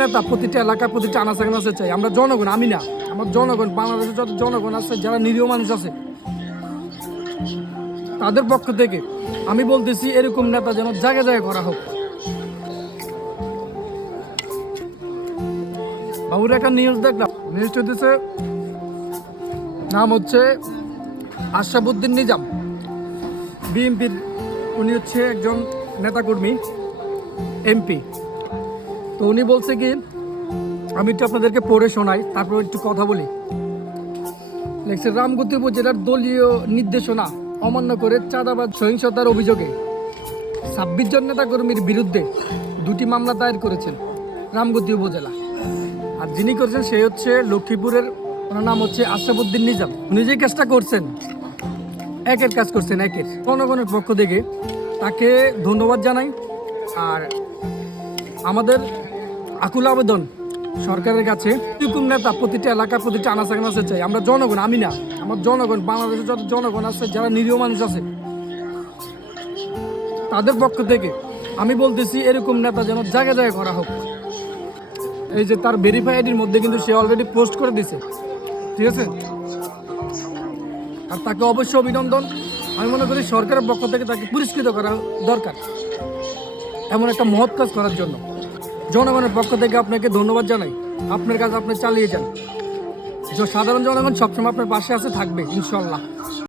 নেতা প্রতিটা এলাকায় প্রতিটা আনাচে চাই। আমরা জনগণ, আমি না, আমার জনগণ, বাংলাদেশের যত জনগণ আছে, যারা নিরীহ মানুষ আছে, তাদের পক্ষ থেকে আমি বলতেছি এরকম নেতা যেন জায়গায় জায়গায় করা হোক। বাবুর একটা নিউজ দেখলাম, নিউজটা হচ্ছে নাম হচ্ছে আশরাফুদ্দিন নিজাম, বিএনপির। উনি হচ্ছে একজন নেতাকর্মী, এমপি। তো উনি বলছে কি, আমি একটু আপনাদেরকে পড়ে শোনাই, তারপর একটু কথা বলি। লেখছে, রামগতি উপজেলার দলীয় নির্দেশনা অমান্য করে চাঁদাবাদ সহিংসতার অভিযোগে 26 জন নেতাকর্মীর বিরুদ্ধে 2টি মামলা দায়ের করেছেন রামগতি উপজেলা। আর যিনি করেছেন সে হচ্ছে লক্ষ্মীপুরের, ওনার নাম হচ্ছে আশরাফুদ্দিন নিজাম। উনি যে কাজটা করছেন, একের কাজ করছেন, একের। জনগণের পক্ষ থেকে তাকে ধন্যবাদ জানাই। আর আমাদের আকুল আবেদন সরকারের কাছে, এরকম নেতা প্রতিটা এলাকায় প্রতিটা আনাচে চাই। আমরা জনগণ, আমি না, আমার জনগণ, বাংলাদেশের যত জনগণ আছে, যারা নিরীহ মানুষ আছে, তাদের পক্ষ থেকে আমি বলতেছি এরকম নেতা যেন জায়গায় জায়গায় করা হোক। এই যে তার ভেরিফাই আইডির মধ্যে কিন্তু সে অলরেডি পোস্ট করে দিছে, ঠিক আছে? আর তাকে অবশ্যই অভিনন্দন। আমি মনে করি সরকারের পক্ষ থেকে তাকে পুরস্কৃত করা দরকার এমন একটা মহৎ কাজ করার জন্য। জনগণের পক্ষ থেকে আপনাকে ধন্যবাদ জানাই। আপনার কাজ আপনি চালিয়ে যান। সাধারণ জনগণ সবসময় আপনার পাশে আছে, থাকবে ইনশাল্লাহ।